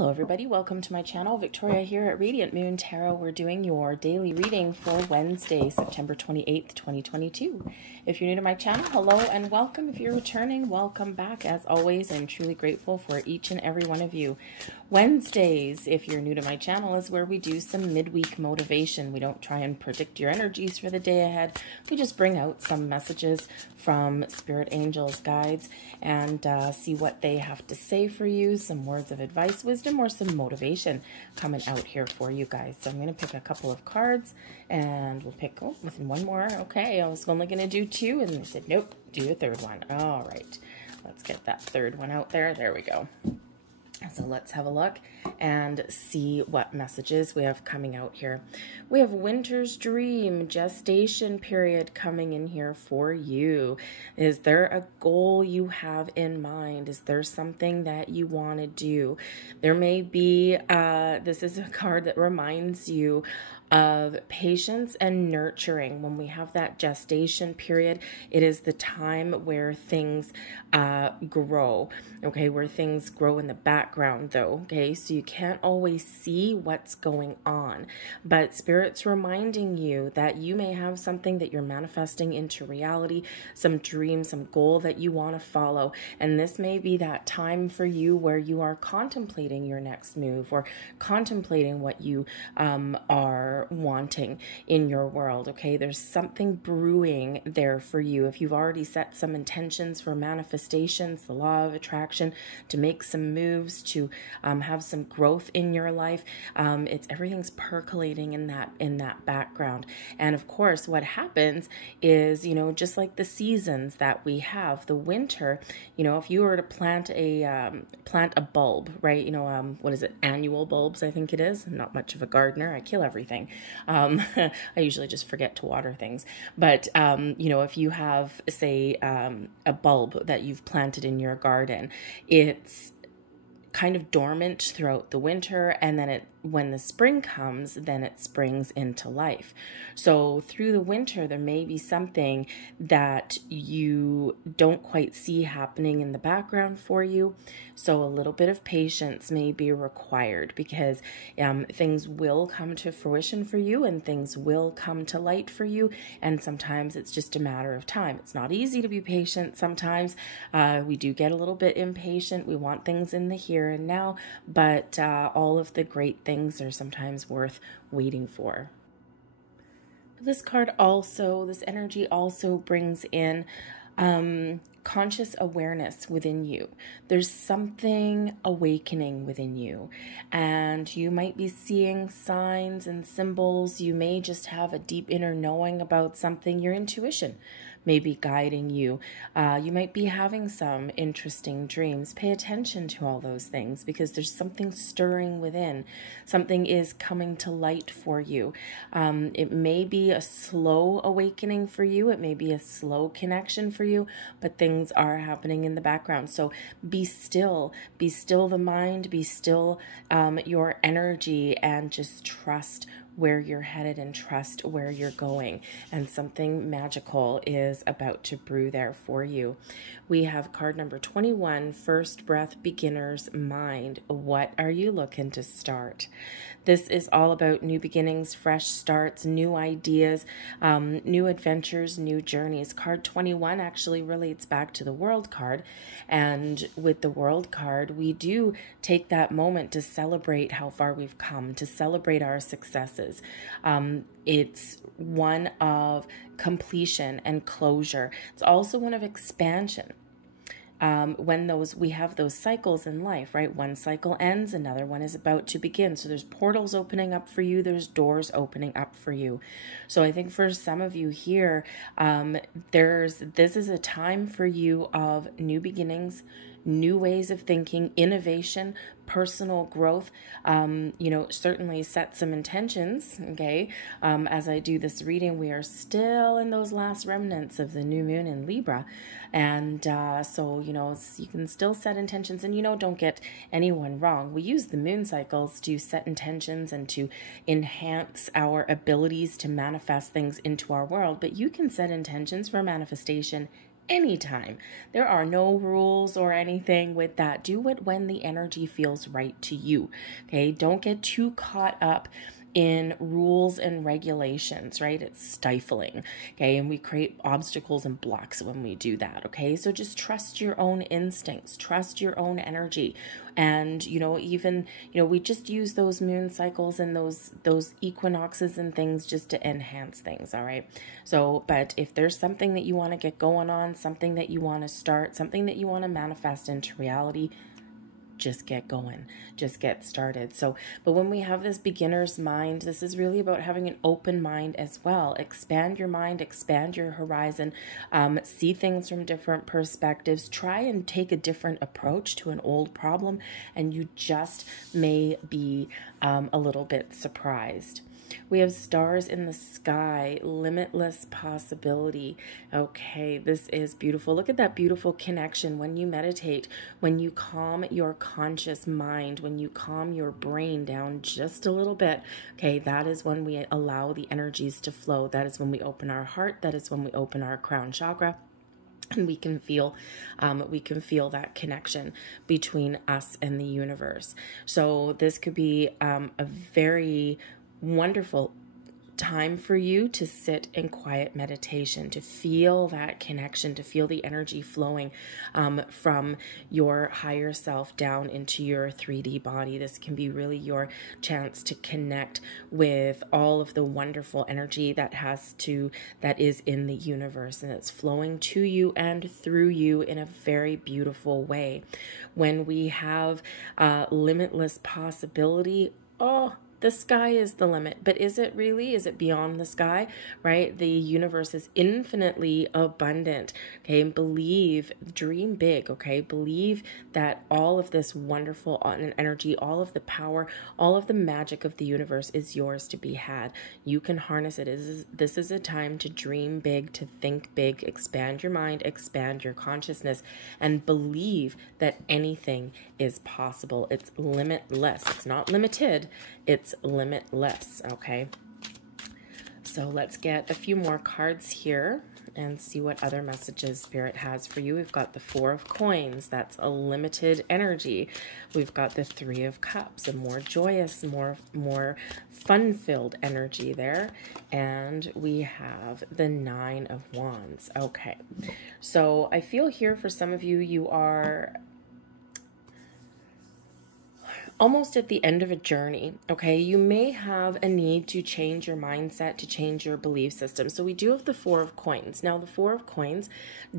Hello everybody, welcome to my channel. Victoria here at Radiant Moon Tarot. We're doing your daily reading for Wednesday, September 28th, 2022. If you're new to my channel, hello and welcome. If you're returning, welcome back. As always, I'm truly grateful for each and every one of you. Wednesdays, if you're new to my channel, is where we do some midweek motivation. We don't try and predict your energies for the day ahead. We just bring out some messages from spirit angels, guides, and see what they have to say for you, some words of advice, wisdom, or some motivation coming out here for you guys. So I'm going to pick a couple of cards, and we'll pick within one more. Okay, I was only going to do two, and they said, nope, do a third one. All right, let's get that third one out there. There we go. So let's have a look and see what messages we have coming out here. We have Winter's Dream, gestation period coming in here for you. Is there a goal you have in mind? Is there something that you want to do? There may be, this is a card that reminds you of patience and nurturing. When we have that gestation period, it is the time where things grow, okay, where things grow in the background though, okay, so you can't always see what's going on, but Spirit's reminding you that you may have something that you're manifesting into reality, some dream, some goal that you want to follow, and this may be that time for you where you are contemplating your next move or contemplating what you are wanting in your world. Okay, there's something brewing there for you. If you've already set some intentions for manifestations, the law of attraction, to make some moves, to have some growth in your life, everything's percolating in that background. And of course, what happens is, you know, just like the seasons that we have, the winter, you know, if you were to plant a bulb, right? You know, what is it? Annual bulbs, I think it is. I'm not much of a gardener. I kill everything. I usually just forget to water things. But, you know, if you have, say, a bulb that you've planted in your garden, it's kind of dormant throughout the winter, and then when the spring comes, then it springs into life. So through the winter, there may be something that you don't quite see happening in the background for you. So a little bit of patience may be required, because things will come to fruition for you and things will come to light for you. And sometimes it's just a matter of time. It's not easy to be patient. Sometimes we do get a little bit impatient. We want things in the here and now, but all of the great things are sometimes worth waiting for. This card also, this energy also brings in conscious awareness within you. There's something awakening within you, and you might be seeing signs and symbols. You may just have a deep inner knowing about something. Your intuition may be guiding you. You might be having some interesting dreams. Pay attention to all those things, because there's something stirring within. Something is coming to light for you. It may be a slow awakening for you. It may be a slow connection for you, but things are happening in the background. So be still the mind, be still your energy, and just trust where you're headed and trust where you're going, and something magical is about to brew there for you. We have card number 21, First Breath, Beginner's Mind. What are you looking to start? This is all about new beginnings, fresh starts, new ideas, new adventures, new journeys. Card 21 actually relates back to the World card, and with the World card, we do take that moment to celebrate how far we've come, to celebrate our successes. It's one of completion and closure. It's also one of expansion. When we have those cycles in life, right? One cycle ends, another one is about to begin. So there's portals opening up for you. There's doors opening up for you. So I think for some of you here, this is a time for you of new beginnings, new ways of thinking, innovation, personal growth. You know, certainly set some intentions, okay? As I do this reading, we are still in those last remnants of the new moon in Libra. And so, you know, you can still set intentions, and, you know, don't get anyone wrong. We use the moon cycles to set intentions and to enhance our abilities to manifest things into our world, but you can set intentions for manifestation anytime. There are no rules or anything with that. Do it when the energy feels right to you. Okay, don't get too caught up in rules and regulations, right? It's stifling. Okay, and we create obstacles and blocks when we do that. Okay, so just trust your own instincts, trust your own energy. And even we just use those moon cycles and those equinoxes and things just to enhance things. All right, so but if there's something that you want to get going on, something that you want to start, something that you want to manifest into reality, just get going, just get started. So, but when we have this beginner's mind, this is really about having an open mind as well. Expand your mind, expand your horizon, see things from different perspectives, try and take a different approach to an old problem, and you just may be a little bit surprised. We have stars in the sky, limitless possibility. Okay, this is beautiful. Look at that beautiful connection when you meditate, when you calm your conscious mind, when you calm your brain down just a little bit. Okay, that is when we allow the energies to flow. That is when we open our heart. That is when we open our crown chakra. And we can feel that connection between us and the universe. So this could be a very wonderful time for you to sit in quiet meditation, to feel that connection, to feel the energy flowing from your higher self down into your 3D body. This can be really your chance to connect with all of the wonderful energy that is in the universe, and it's flowing to you and through you in a very beautiful way. When we have limitless possibility, the sky is the limit. But is it really? Is it beyond the sky, right? The universe is infinitely abundant, okay? Believe, dream big, okay? Believe that all of this wonderful energy, all of the power, all of the magic of the universe is yours to be had. You can harness it. This is a time to dream big, to think big, expand your mind, expand your consciousness, and believe that anything is possible. It's limitless. It's not limited. It's limitless, okay? So let's get a few more cards here and see what other messages Spirit has for you. We've got the Four of Coins. That's a limited energy. We've got the Three of Cups, a more joyous, more fun-filled energy there. And we have the Nine of Wands. Okay, so I feel here for some of you, you are almost at the end of a journey, okay? You may have a need to change your mindset, to change your belief system. So we do have the Four of Coins. Now, the Four of Coins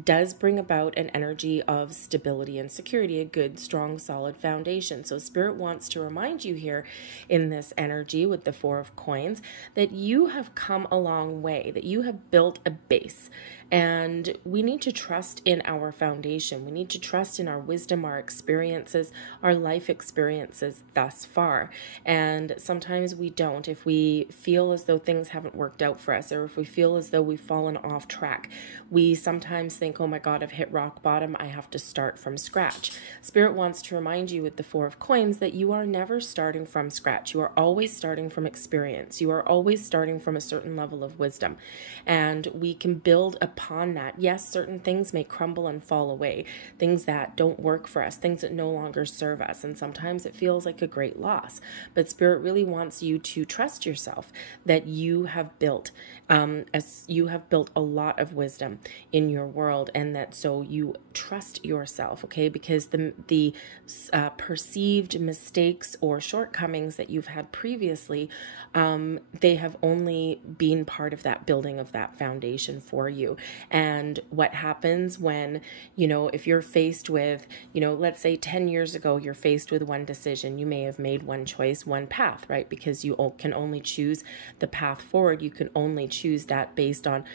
does bring about an energy of stability and security, a good, strong, solid foundation. So Spirit wants to remind you here in this energy with the Four of Coins that you have come a long way, that you have built a base. And we need to trust in our foundation. We need to trust in our wisdom, our experiences, our life experiences thus far. And sometimes we don't. If we feel as though things haven't worked out for us, or if we feel as though we've fallen off track, we sometimes think, oh my God, I've hit rock bottom. I have to start from scratch. Spirit wants to remind you with the Four of Coins that you are never starting from scratch. You are always starting from experience. You are always starting from a certain level of wisdom. And we can build upon that. Yes, certain things may crumble and fall away, things that don't work for us, things that no longer serve us, and sometimes it feels like a great loss. But Spirit really wants you to trust yourself that you have built a lot of wisdom in your world, and that so you trust yourself, okay? Because the perceived mistakes or shortcomings that you've had previously, they have only been part of that building of that foundation for you. And what happens when, if you're faced with, let's say 10 years ago, you're faced with one decision, you may have made one choice, one path, right? Because you can only choose the path forward. You can only choose that based on,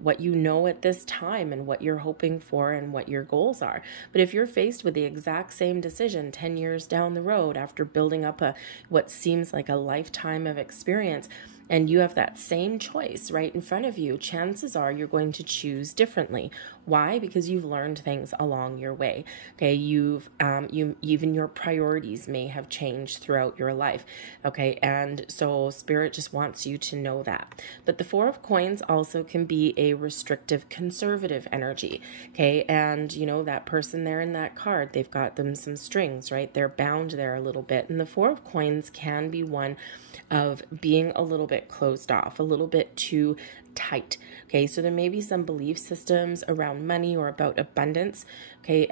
what you know at this time and what you're hoping for and what your goals are. But if you're faced with the exact same decision 10 years down the road after building up what seems like a lifetime of experience, and you have that same choice right in front of you, chances are you're going to choose differently. Why? Because you've learned things along your way. Okay, even your priorities may have changed throughout your life. Okay, and so Spirit just wants you to know that. But the Four of Coins also can be a restrictive, conservative energy. Okay, and that person there in that card, they've got them some strings, right? They're bound there a little bit, and the Four of Coins can be one of being a little bit closed off, a little bit too tight. Okay, so there may be some belief systems around money or about abundance, okay,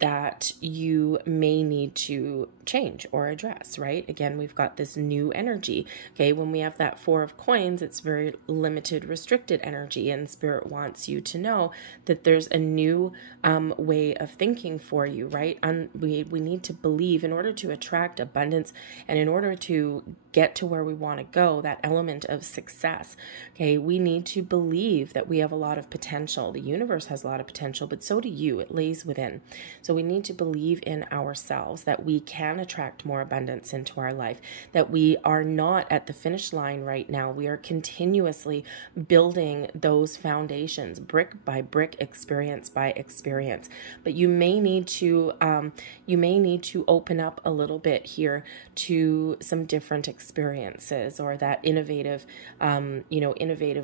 that you may need to change or address, right? Again, we've got this new energy. Okay, when we have that Four of Coins, it's very limited, restricted energy, and Spirit wants you to know that there's a new way of thinking for you, right? We need to believe in order to attract abundance and in order to get to where we want to go, that element of success. Okay, we need to believe that we have a lot of potential. The universe has a lot of potential, but so do you. It lays within. So we need to believe in ourselves that we can attract more abundance into our life, that we are not at the finish line right now. We are continuously building those foundations, brick by brick, experience by experience. But you may need to open up a little bit here to some different experiences, or that innovative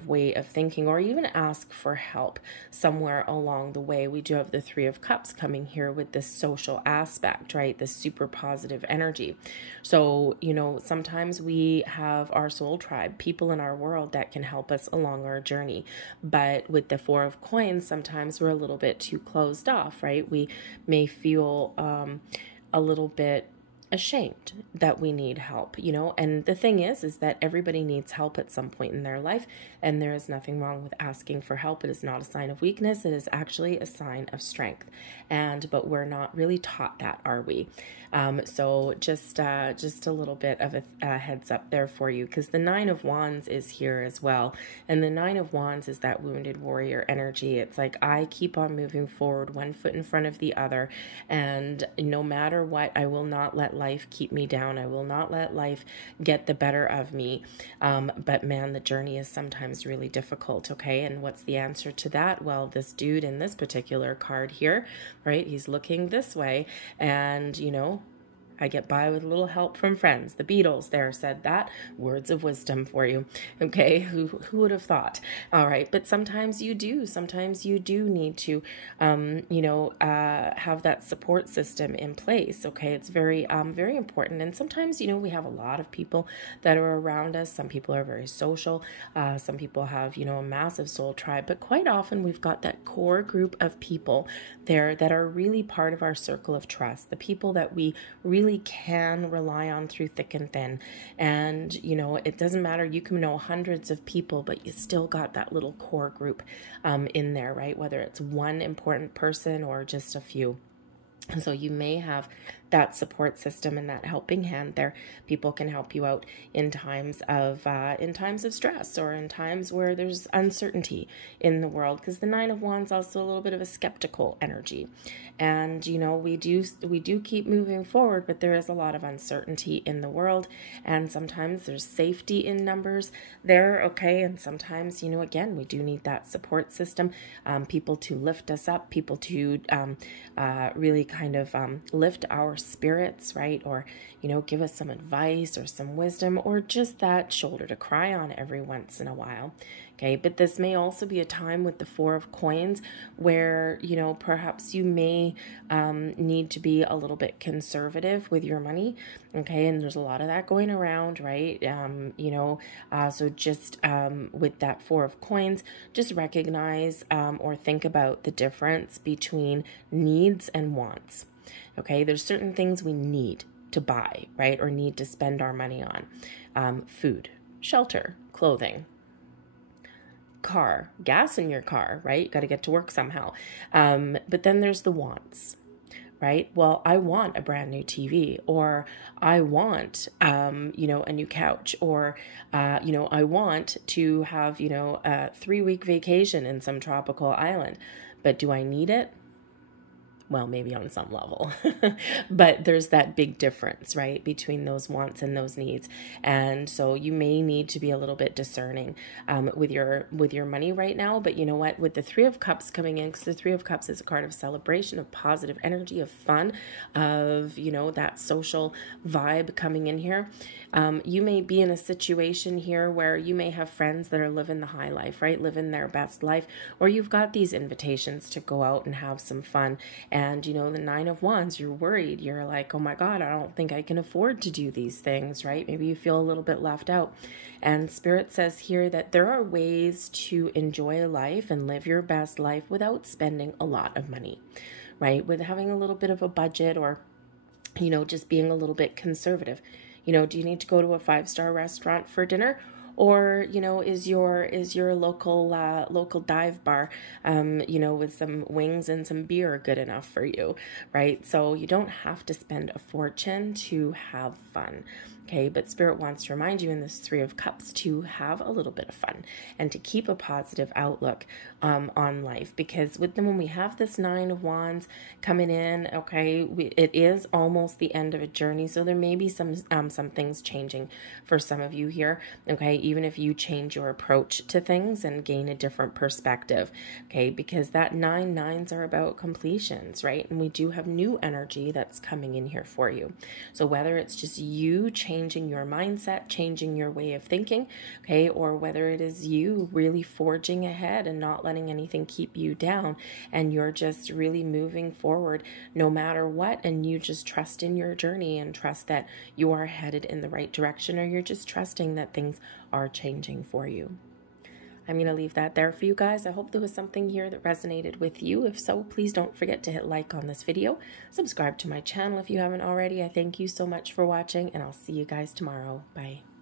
way of thinking, or even ask for help somewhere along the way. We do have the Three of Cups coming here with this social aspect, right? This super positive energy. So, sometimes we have our soul tribe, people in our world that can help us along our journey. But with the Four of Coins, sometimes we're a little bit too closed off, right? We may feel a little bit ashamed that we need help, and the thing is that everybody needs help at some point in their life, and there is nothing wrong with asking for help. It is not a sign of weakness. It is actually a sign of strength. But we're not really taught that, are we? So just a little bit of a heads up there for you, because the Nine of Wands is here as well. And the Nine of Wands is that wounded warrior energy. It's like, I keep on moving forward, one foot in front of the other. And no matter what, I will not let life keep me down. I will not let life get the better of me. But man, the journey is sometimes really difficult. Okay. And what's the answer to that? Well, this dude in this particular card here, right? He's looking this way, and I get by with a little help from friends. The Beatles there said that. Words of wisdom for you. Okay, who would have thought? All right, but sometimes you do. Sometimes you do need to, have that support system in place. Okay, it's very, very important. And sometimes, we have a lot of people that are around us. Some people are very social. Some people have, a massive soul tribe. But quite often we've got that core group of people there that are really part of our circle of trust. The people that we really can rely on through thick and thin. And it doesn't matter, you can know hundreds of people, but you still got that little core group in there, right? Whether it's one important person or just a few. And so you may have that support system and that helping hand there. People can help you out in times of stress, or in times where there's uncertainty in the world, because the Nine of Wands is also a little bit of a skeptical energy. And we do keep moving forward, but there is a lot of uncertainty in the world, and sometimes there's safety in numbers there. Okay, and sometimes again, we do need that support system, people to lift us up, people to really kind of lift our spirits, right? Or give us some advice or some wisdom, or just that shoulder to cry on every once in a while. Okay, but this may also be a time with the Four of Coins where, perhaps you may need to be a little bit conservative with your money. Okay, and there's a lot of that going around, right? So just with that Four of Coins, just recognize or think about the difference between needs and wants. Okay, there's certain things we need to buy, right? Or need to spend our money on. Food, shelter, clothing, car, gas in your car, right? You got to get to work somehow. But then there's the wants, right? Well, I want a brand new TV, or I want, a new couch, or, I want to have, a 3-week vacation in some tropical island. But do I need it? Well, maybe on some level, but there's that big difference, right, between those wants and those needs. And so you may need to be a little bit discerning with your money right now. But you know what, with the Three of Cups coming in, because the Three of Cups is a card of celebration, of positive energy, of fun, of, you know, that social vibe coming in here. You may be in a situation here where you may have friends that are living the high life, right, living their best life, or you've got these invitations to go out and have some fun. And, you know, the Nine of Wands, you're worried. You're like, oh my God, I don't think I can afford to do these things, right? Maybe you feel a little bit left out. And Spirit says here that there are ways to enjoy life and live your best life without spending a lot of money, right? With having a little bit of a budget, or, you know, just being a little bit conservative. You know, do you need to go to a 5-star restaurant for dinner? Or, you know, is your local dive bar, you know, with some wings and some beer good enough for you, right? So you don't have to spend a fortune to have fun. Okay, but Spirit wants to remind you in this Three of Cups to have a little bit of fun and to keep a positive outlook on life, because with them, when we have this Nine of Wands coming in, okay, it is almost the end of a journey, so there may be some things changing for some of you here. Okay, even if you change your approach to things and gain a different perspective. Okay, because that nines are about completions, right? And we do have new energy that's coming in here for you. So whether it's just you changing your mindset, changing your way of thinking, okay, or whether it is you really forging ahead and not letting anything keep you down, and you're just really moving forward no matter what, and you just trust in your journey and trust that you are headed in the right direction, or you're just trusting that things are changing for you. I'm going to leave that there for you guys. I hope there was something here that resonated with you. If so, please don't forget to hit like on this video. Subscribe to my channel if you haven't already. I thank you so much for watching, and I'll see you guys tomorrow. Bye.